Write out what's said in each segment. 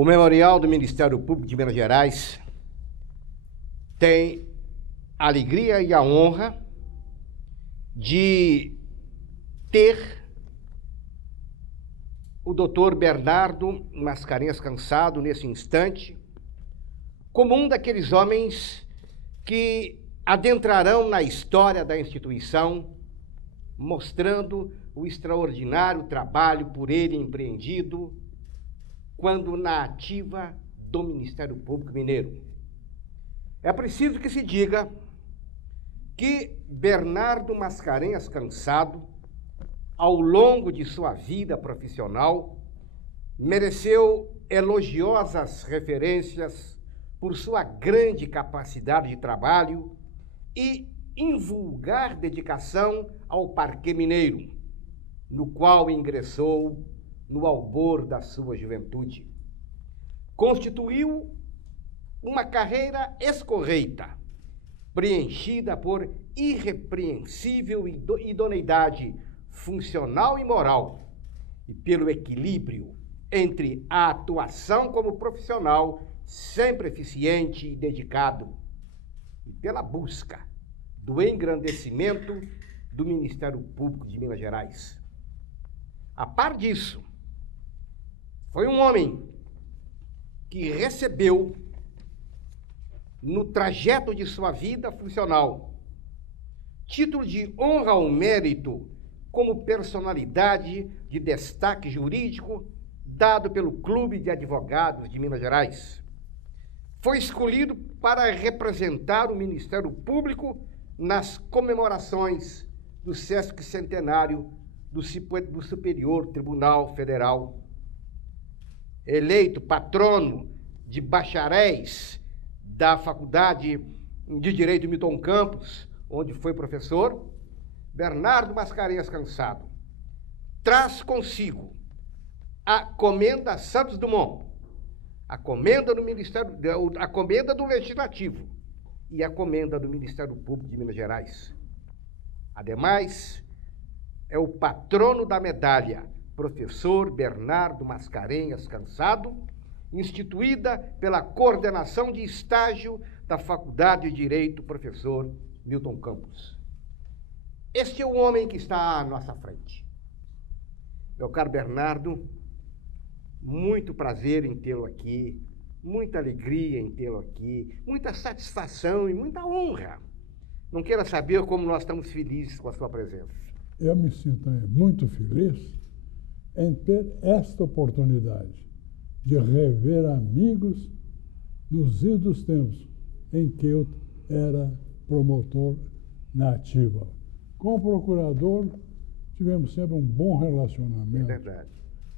O Memorial do Ministério Público de Minas Gerais tem a alegria e a honra de ter o Dr. Bernardo Mascarenhas Cansado, nesse instante, como um daqueles homens que adentrarão na história da instituição, mostrando o extraordinário trabalho por ele empreendido quando na ativa do Ministério Público Mineiro. É preciso que se diga que Bernardo Mascarenhas Cansado, ao longo de sua vida profissional, mereceu elogiosas referências por sua grande capacidade de trabalho e invulgar dedicação ao Parquê Mineiro, no qual ingressou no albor da sua juventude. Constituiu uma carreira escorreita, preenchida por irrepreensível idoneidade funcional e moral, e pelo equilíbrio entre a atuação como profissional sempre eficiente e dedicado, e pela busca do engrandecimento do Ministério Público de Minas Gerais. A par disso, foi um homem que recebeu, no trajeto de sua vida funcional, título de honra ao mérito como personalidade de destaque jurídico dado pelo Clube de Advogados de Minas Gerais. Foi escolhido para representar o Ministério Público nas comemorações do sesquicentenário do Superior Tribunal Federal. Eleito patrono de bacharéis da Faculdade de Direito Milton Campos, onde foi professor, Bernardo Mascarenhas Cansado traz consigo a Comenda Santos Dumont, a Comenda do Ministério, a Comenda do Legislativo e a Comenda do Ministério Público de Minas Gerais. Ademais, é o patrono da medalha Professor Bernardo Mascarenhas Cansado, instituída pela coordenação de estágio da Faculdade de Direito Professor Milton Campos. Este é o homem que está à nossa frente. Meu caro Bernardo, muito prazer em tê-lo aqui, muita alegria em tê-lo aqui, muita satisfação e muita honra. Não queira saber como nós estamos felizes com a sua presença. Eu me sinto muito feliz em ter esta oportunidade de rever amigos nos idos tempos em que eu era promotor na ativa. Com o procurador, tivemos sempre um bom relacionamento. É verdade.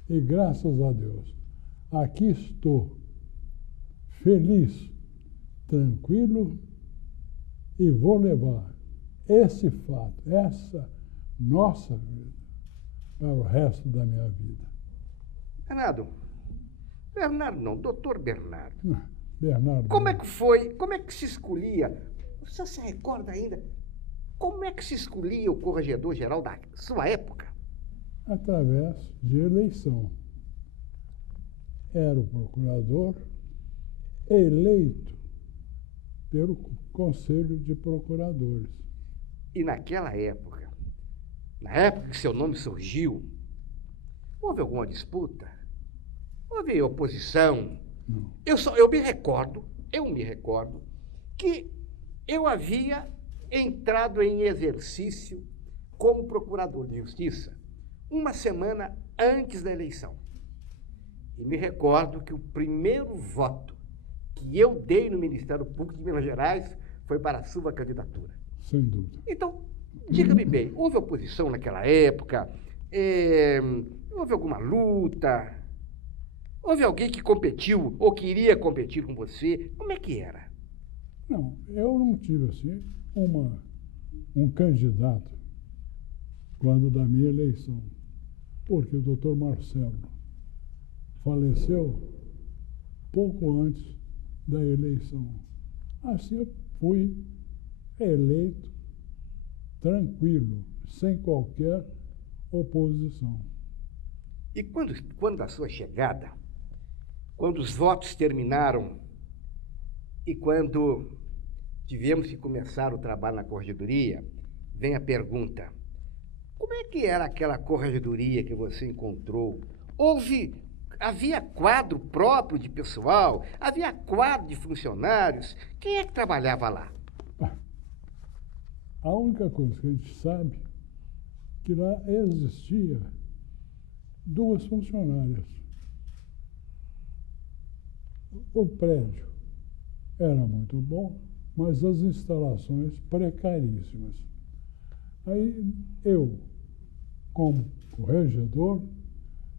E graças a Deus, aqui estou, feliz, tranquilo, e vou levar esse fato, essa nossa vida, para o resto da minha vida. Bernardo não, doutor Bernardo. Bernardo. Como é que foi, como é que se escolhia, você se recorda ainda, como é que se escolhia o corregedor-geral da sua época? Através de eleição. Era o procurador eleito pelo Conselho de Procuradores. E naquela época, na época que seu nome surgiu, houve alguma disputa? Houve oposição? Não. Eu me recordo que eu havia entrado em exercício como procurador de justiça uma semana antes da eleição. E me recordo que o primeiro voto que eu dei no Ministério Público de Minas Gerais foi para a sua candidatura. Sem dúvida. Então, diga-me bem, houve oposição naquela época? Houve alguma luta? Houve alguém que competiu ou queria competir com você? Como é que era? Não, eu não tive assim um candidato quando da minha eleição, porque o doutor Marcelo faleceu pouco antes da eleição. Assim eu fui eleito tranquilo, sem qualquer oposição. E quando da sua chegada, Quando os votos terminaram e quando tivemos que começar o trabalho na corregedoria, vem a pergunta: como é que era aquela corregedoria que você encontrou? Havia quadro próprio de pessoal? Havia quadro de funcionários? Quem é que trabalhava lá? A única coisa que a gente sabe é que lá existia 2 funcionárias. O prédio era muito bom, mas as instalações precaríssimas. Aí eu, como corregedor,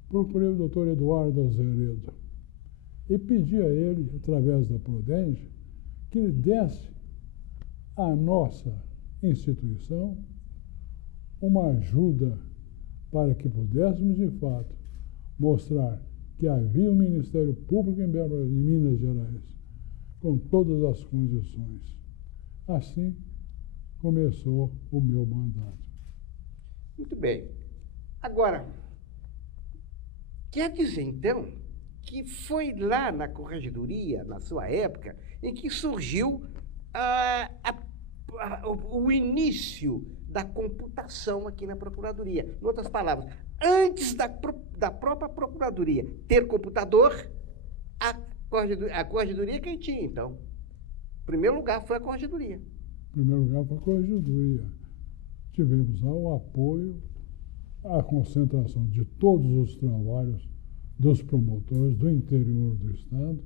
procurei o doutor Eduardo Azeredo e pedi a ele, através da Prodenge, que ele desse à nossa instituição uma ajuda para que pudéssemos, de fato, mostrar que havia um Ministério Público em Minas Gerais, com todas as condições. Assim começou o meu mandato. Muito bem. Agora, quer dizer, então, que foi lá na corregedoria, na sua época, em que surgiu o início da computação aqui na Procuradoria. Em outras palavras, antes da própria Procuradoria ter computador, a corregedoria quem tinha, então? Em primeiro lugar foi a corregedoria. Em primeiro lugar foi a corregedoria. Tivemos lá o apoio, a concentração de todos os trabalhos dos promotores do interior do Estado.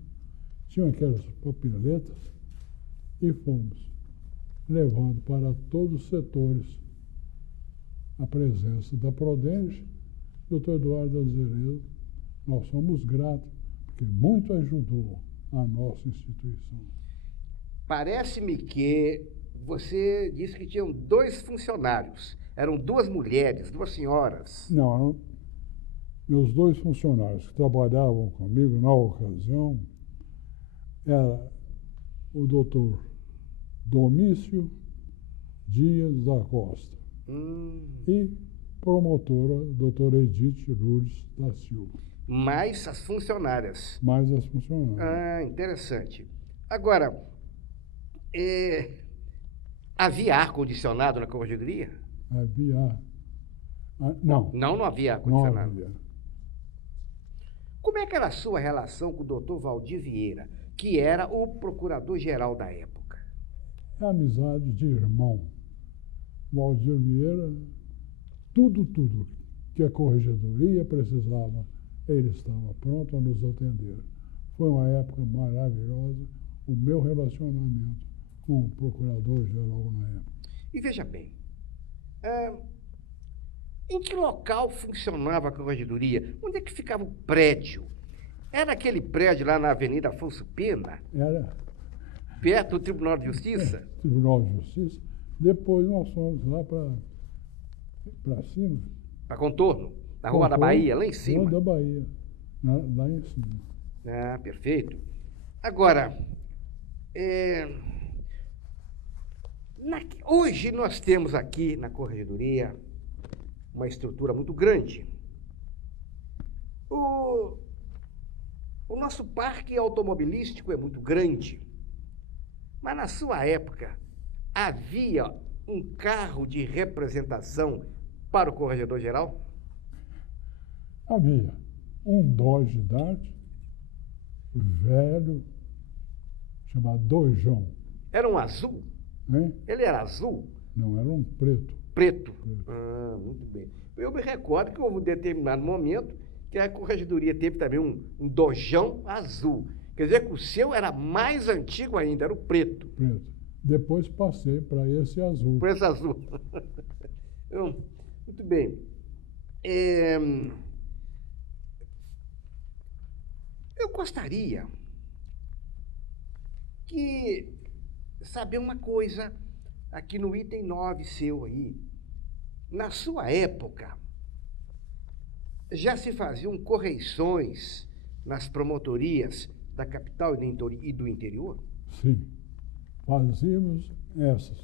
Tinham aquelas papeletas e fomos levando para todos os setores a presença da Prodenge, doutor Eduardo Azeredo. Nós somos gratos, porque muito ajudou a nossa instituição. Parece-me que você disse que tinham 2 funcionários. Eram 2 mulheres, 2 senhoras. Não, meus 2 funcionários que trabalhavam comigo na ocasião era o doutor Domício Dias da Costa e promotora doutora Edith Lourdes da Silva. Mais as funcionárias. Mais as funcionárias. Ah, interessante. Agora, havia ar-condicionado na corregedoria? Havia. Não. Não havia ar-condicionado. Não havia. Como é que era a sua relação com o doutor Valdir Vieira, que era o procurador-geral da época? Amizade de irmão. Valdir Vieira, tudo que a corregedoria precisava, ele estava pronto a nos atender. Foi uma época maravilhosa, o meu relacionamento com o procurador-geral na época. E veja bem, em que local funcionava a corregedoria? Onde é que ficava o prédio? Era aquele prédio lá na Avenida Afonso Pena? Era. Perto do Tribunal de Justiça? Tribunal de Justiça. Depois nós fomos lá para cima. Para Contorno? Na Rua da Bahia, lá em cima? Rua da Bahia, lá em cima. Ah, perfeito. Agora, hoje nós temos aqui na corregedoria uma estrutura muito grande. O nosso parque automobilístico é muito grande, mas na sua época havia um carro de representação para o corregedor-geral? Havia um Dodge Dart velho, chamado Dojão. Era um azul? Hein? Ele era azul? Não, era um preto. Preto? Ah, muito bem. Eu me recordo que houve um determinado momento que a corregedoria teve também um Dojão azul. Quer dizer que o seu era mais antigo ainda, era o preto. Preto. Depois passei para esse azul. Para esse azul. Muito bem. Eu gostaria de saber uma coisa aqui no item 9 seu aí. Na sua época, já se faziam correições nas promotorias da capital e do interior? Sim, fazíamos essas.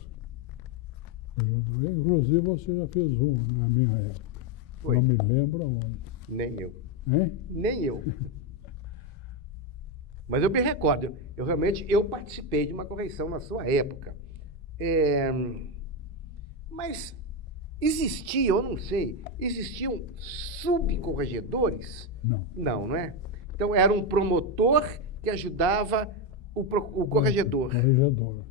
Inclusive você já fez uma na minha época. Foi. Não me lembro aonde. Nem eu. Hein? Nem eu. Mas eu me recordo, eu realmente participei de uma correição na sua época. Mas existia, eu não sei, existiam subcorregedores? Não. Não, não é? Então era um promotor que ajudava o corregedor. Corregedor.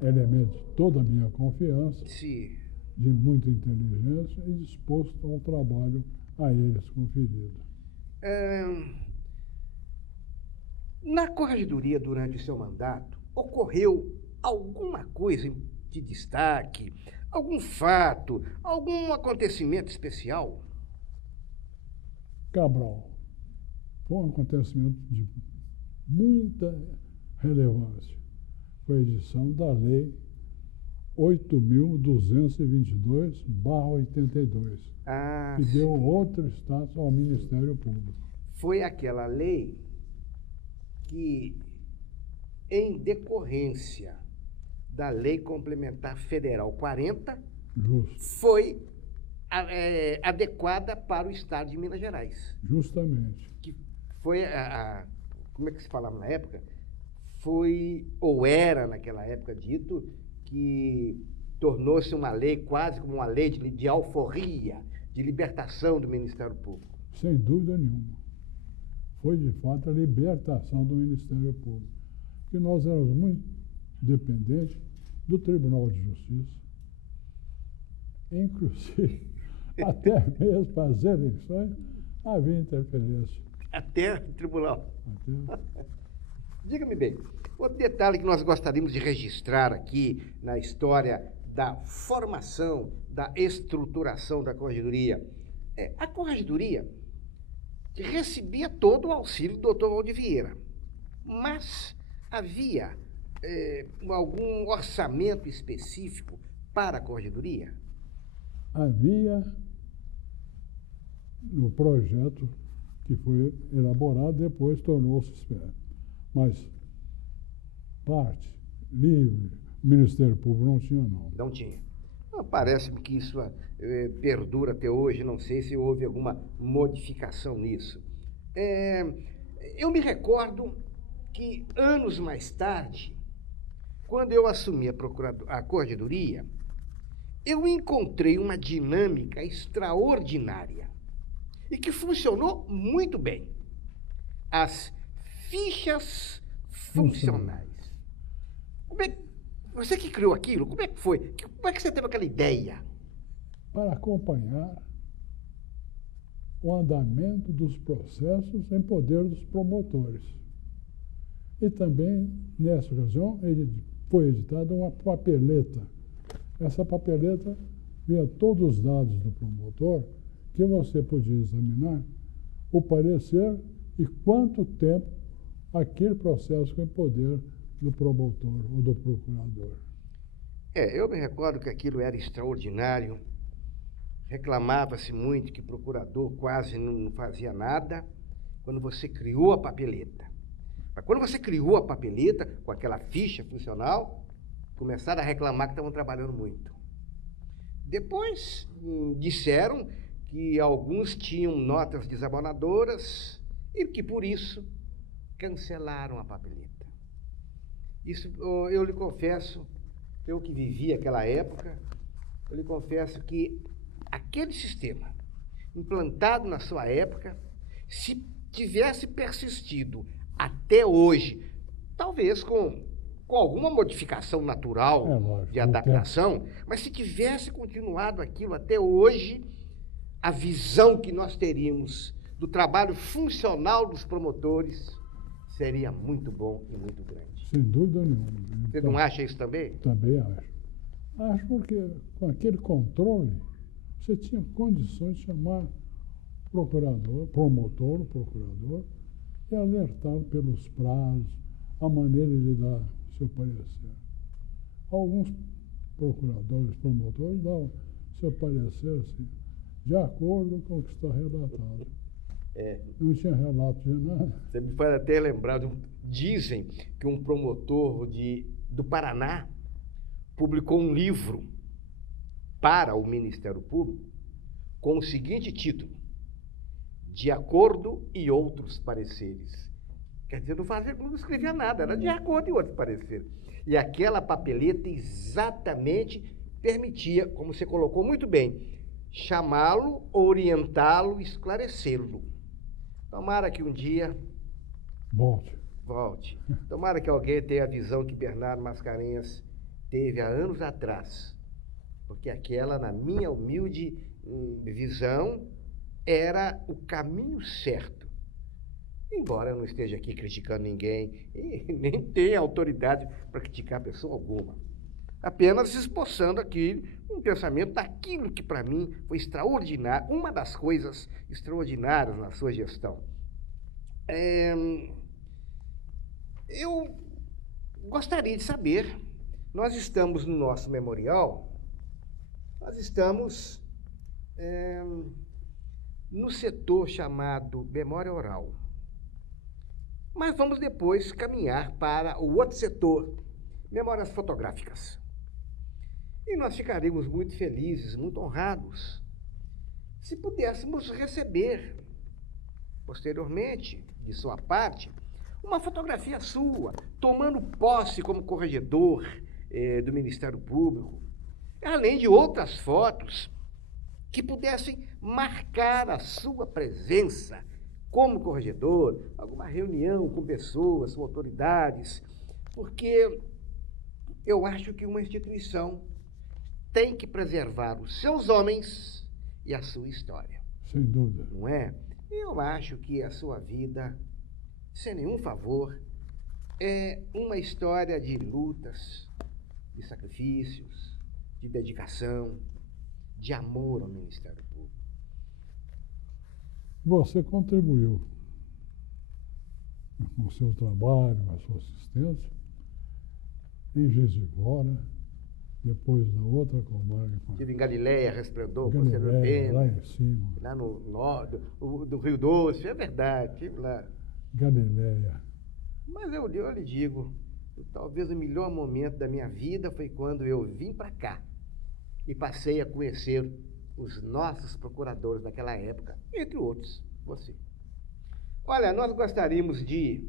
Ele é de toda a minha confiança, Sim. de muita inteligência e disposto ao trabalho a eles conferido. Na corregedoria, durante o seu mandato, ocorreu alguma coisa de destaque, algum fato, algum acontecimento especial? Cabral, foi um acontecimento de muita relevância. Foi a edição da Lei 8.222/82, que deu outro status ao Ministério Público. Foi aquela lei que, em decorrência da Lei Complementar Federal 40, Justo. foi adequada para o Estado de Minas Gerais. Justamente. Que foi como é que se falava na época? Foi, ou era naquela época dito, que tornou-se uma lei quase como uma lei de alforria, de libertação do Ministério Público. Sem dúvida nenhuma. Foi, de fato, a libertação do Ministério Público. Que nós éramos muito dependentes do Tribunal de Justiça. Inclusive, até mesmo para as eleições, havia interferência. Até o tribunal. Até... Diga-me bem, outro detalhe que nós gostaríamos de registrar aqui na história da formação, da estruturação da corregedoria. A corregedoria recebia todo o auxílio do Dr. Valdir Vieira, mas havia algum orçamento específico para a corregedoria? Havia no projeto que foi elaborado, depois tornou-se espera. Mas parte livre, o Ministério Público não tinha, não. Não tinha. Parece-me que isso perdura até hoje, não sei se houve alguma modificação nisso. Eu me recordo que anos mais tarde, quando eu assumi a corregedoria, eu encontrei uma dinâmica extraordinária e que funcionou muito bem. As fichas funcionais. Você que criou aquilo, como é que foi? Como é que você teve aquela ideia? Para acompanhar o andamento dos processos em poder dos promotores. E também, nessa ocasião, foi editada uma papeleta. Essa papeleta vinha todos os dados do promotor que você podia examinar o parecer e quanto tempo aquele processo ficou em poder do promotor ou do procurador. Eu me recordo que aquilo era extraordinário. Reclamava-se muito que o procurador quase não fazia nada quando você criou a papeleta. Mas quando você criou a papeleta com aquela ficha funcional, começaram a reclamar que estavam trabalhando muito. Depois disseram que alguns tinham notas desabonadoras e que por isso cancelaram a papeleta. Isso eu lhe confesso, eu que vivi aquela época, eu lhe confesso que aquele sistema implantado na sua época, se tivesse persistido até hoje, talvez com alguma modificação natural lógico, de adaptação, mas se tivesse continuado aquilo até hoje, a visão que nós teríamos do trabalho funcional dos promotores seria muito bom e muito grande. Sem dúvida nenhuma. Você não acha isso também? Também acho. Acho porque com aquele controle, você tinha condições de chamar o procurador, e alertá-lo pelos prazos, a maneira de dar seu parecer. Alguns promotores davam seu parecer assim, de acordo com o que está relatado. Não tinha relato de nada. Você me faz até lembrar, dizem que um promotor do Paraná publicou um livro para o Ministério Público com o seguinte título: De Acordo e Outros Pareceres. Quer dizer, não escrevia nada, era de acordo e outros pareceres. E aquela papeleta exatamente permitia, como você colocou muito bem, chamá-lo, orientá-lo, esclarecê-lo. Tomara que um dia volte. Tomara que alguém tenha a visão que Bernardo Mascarenhas teve há anos atrás. Porque aquela, na minha humilde visão, era o caminho certo. Embora eu não esteja aqui criticando ninguém, e nem tenha autoridade para criticar pessoa alguma. Apenas esboçando aqui um pensamento daquilo que para mim foi extraordinário, uma das coisas extraordinárias na sua gestão. Eu gostaria de saber, nós estamos no nosso memorial, nós estamos no setor chamado Memória Oral. Mas vamos depois caminhar para o outro setor, Memórias Fotográficas. E nós ficaríamos muito felizes, muito honrados, se pudéssemos receber, posteriormente, de sua parte, uma fotografia sua, tomando posse como corregedor do Ministério Público, além de outras fotos que pudessem marcar a sua presença como corregedor, alguma reunião com pessoas, com autoridades, porque eu acho que uma instituição tem que preservar os seus homens e a sua história. Sem dúvida. Não é? Eu acho que a sua vida, sem nenhum favor, é uma história de lutas, de sacrifícios, de dedicação, de amor ao Ministério Público. Você contribuiu com o seu trabalho, com a sua assistência, em Juiz de Fora, depois na outra comarca. Estive em Galiléia, Resplendor, Galiléia, Conselheiro Pena, lá em cima. lá no norte, do Rio Doce, é verdade, estive lá. Galiléia. Mas eu lhe digo, talvez o melhor momento da minha vida foi quando eu vim para cá e passei a conhecer os nossos procuradores daquela época, entre outros, você. Olha, nós gostaríamos de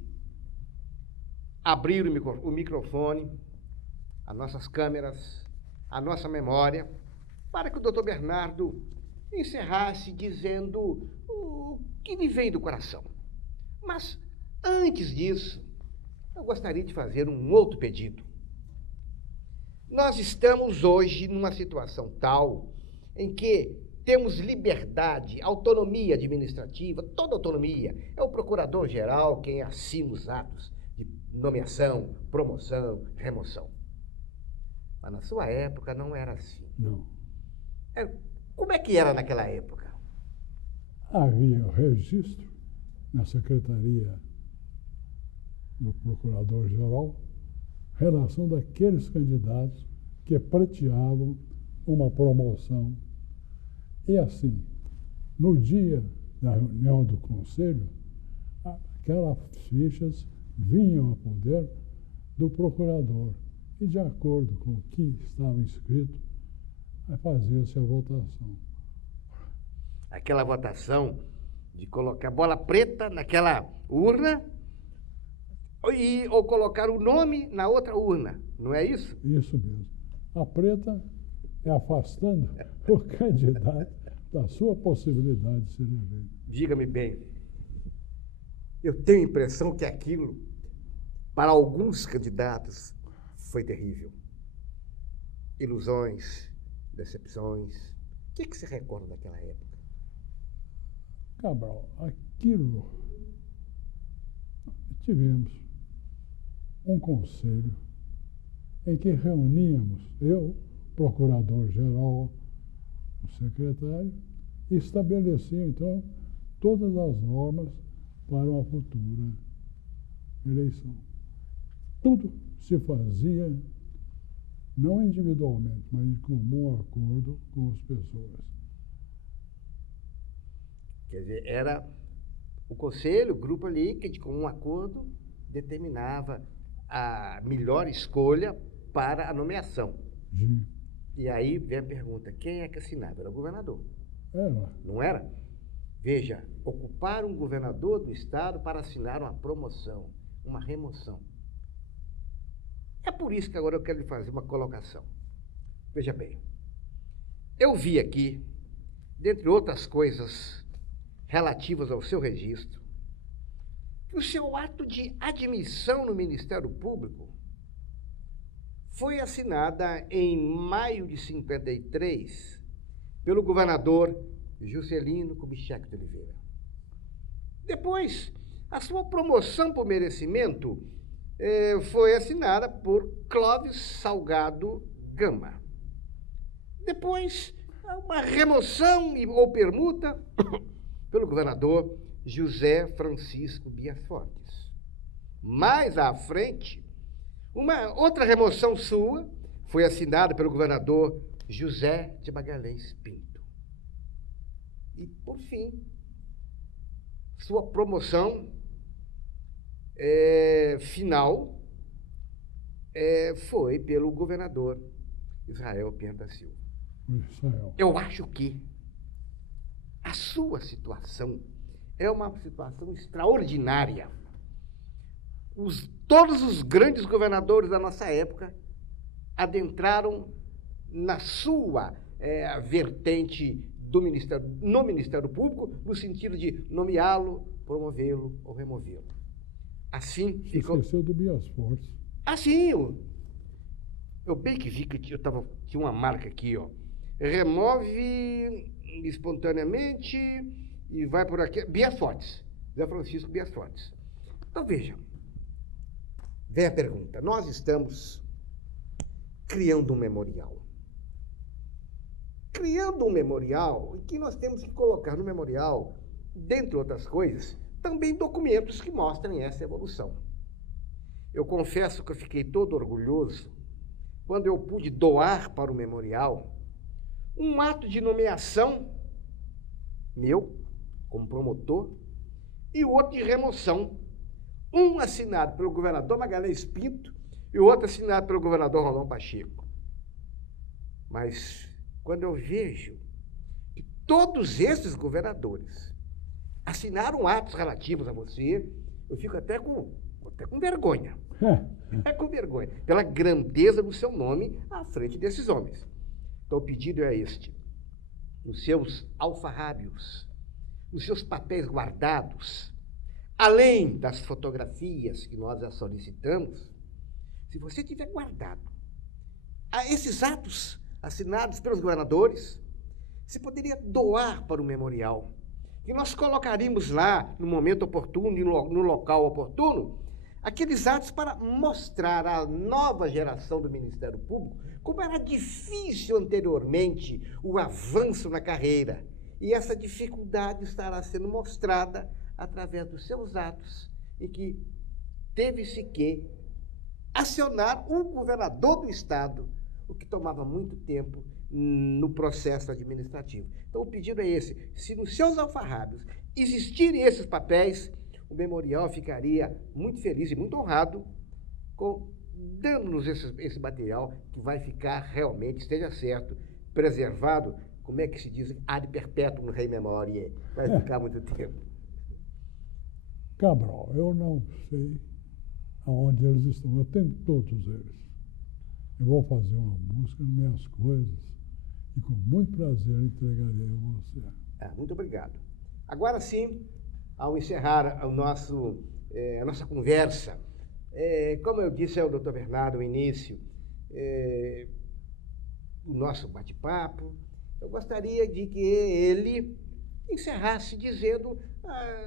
abrir o microfone, as nossas câmeras, a nossa memória, para que o doutor Bernardo encerrasse dizendo o que lhe vem do coração. Mas, antes disso, eu gostaria de fazer um outro pedido. Nós estamos hoje numa situação tal em que temos liberdade, autonomia administrativa, toda autonomia. É o procurador-geral quem assina os atos de nomeação, promoção, remoção. Mas na sua época não era assim. Não. Como é que era naquela época? Havia registro na Secretaria do Procurador-Geral, relação daqueles candidatos que pleiteavam uma promoção. E assim, no dia da reunião do Conselho, aquelas fichas vinham a poder do procurador. E, de acordo com o que estava escrito, fazia-se a votação. Aquela votação de colocar bola preta naquela urna ou colocar o nome na outra urna, não é isso? Isso mesmo. A preta é afastando o candidato da sua possibilidade de ser eleito. Diga-me bem, eu tenho a impressão que aquilo, para alguns candidatos, foi terrível. Ilusões, decepções. O que você recorda daquela época? Cabral, aquilo, tivemos um conselho em que reuníamos eu, procurador-geral, o secretário, e estabelecia, então, todas as normas para uma futura eleição. Tudo se fazia, não individualmente, mas de comum acordo com as pessoas. Quer dizer, era o conselho, o grupo ali, que de comum acordo determinava a melhor escolha para a nomeação. Sim. E aí vem a pergunta, quem é que assinava? Era o governador. Era. Não era? Veja, ocupar um governador do estado para assinar uma promoção, uma remoção. É por isso que agora eu quero lhe fazer uma colocação. Veja bem, eu vi aqui, dentre outras coisas relativas ao seu registro, que o seu ato de admissão no Ministério Público foi assinada em maio de 53 pelo governador Juscelino Kubitschek de Oliveira. Depois, a sua promoção por merecimento foi assinada por Clóvis Salgado Gama. Depois, uma remoção ou permuta pelo governador José Francisco Bias Fortes. Mais à frente, uma outra remoção sua foi assinada pelo governador José de Magalhães Pinto. E, por fim, sua promoção final foi pelo governador Israel Pinheiro da Silva. Eu acho que a sua situação é uma situação extraordinária. Todos os grandes governadores da nossa época adentraram na sua vertente no Ministério Público, no sentido de nomeá-lo, promovê-lo ou removê-lo. Assim ficou. Esqueceu do Bias Fortes. Assim, eu bem que vi que tinha uma marca aqui, ó. Remove espontaneamente e vai por aqui. Bias Fortes. Zé Francisco Bias Fortes. Então, veja. Vem a pergunta. Nós estamos criando um memorial. Criando um memorial, e que nós temos que colocar no memorial, dentre outras coisas, também documentos que mostrem essa evolução. Eu confesso que eu fiquei todo orgulhoso quando eu pude doar para o memorial um ato de nomeação meu, como promotor, e o outro de remoção. Um assinado pelo governador Magalhães Pinto e o outro assinado pelo governador Rolão Pacheco. Mas quando eu vejo que todos esses governadores assinaram atos relativos a você, eu fico até com vergonha. É com vergonha, pela grandeza do seu nome à frente desses homens. Então o pedido é este: nos seus alfarrábios, nos seus papéis guardados, além das fotografias que nós já solicitamos, se você tiver guardado esses atos assinados pelos governadores, você poderia doar para o memorial, que nós colocaríamos lá, no momento oportuno e no local oportuno, aqueles atos para mostrar à nova geração do Ministério Público como era difícil anteriormente o avanço na carreira. E essa dificuldade estará sendo mostrada através dos seus atos, em que teve-se que acionar o governador do Estado, o que tomava muito tempo no processo administrativo. Então, o pedido é esse: se nos seus alfarrábios existirem esses papéis, o memorial ficaria muito feliz e muito honrado dando-nos esse material que vai ficar realmente, esteja certo, preservado, como é que se diz, ad perpetuum rei memoriae, vai ficar muito tempo. Cabral, eu não sei aonde eles estão. Eu tenho todos eles. Eu vou fazer uma busca nas minhas coisas e com muito prazer entregarei a você. Muito obrigado. Agora sim, ao encerrar a nossa conversa, como eu disse ao Dr. Bernardo no início, o nosso bate-papo, eu gostaria de que ele encerrasse dizendo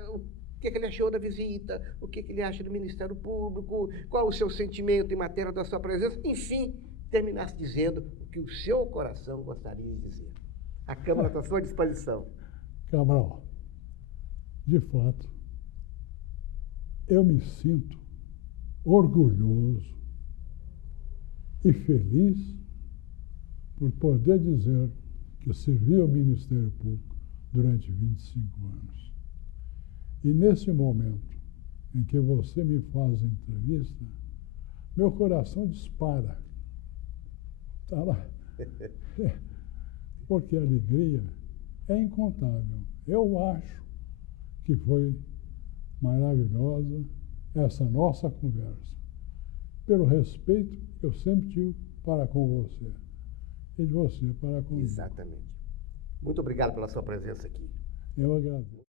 o que ele achou da visita, o que ele acha do Ministério Público, qual o seu sentimento em matéria da sua presença, enfim, terminasse dizendo o que o seu coração gostaria de dizer. A Câmara está à sua disposição. Cabral, de fato, eu me sinto orgulhoso e feliz por poder dizer que eu servi ao Ministério Público durante 25 anos. E nesse momento em que você me faz a entrevista, meu coração dispara. Tá lá. Porque a alegria é incontável, Eu acho que foi maravilhosa essa nossa conversa, pelo respeito que eu sempre tive para com você e de você para comigo. Exatamente. Muito obrigado pela sua presença aqui. Eu agradeço.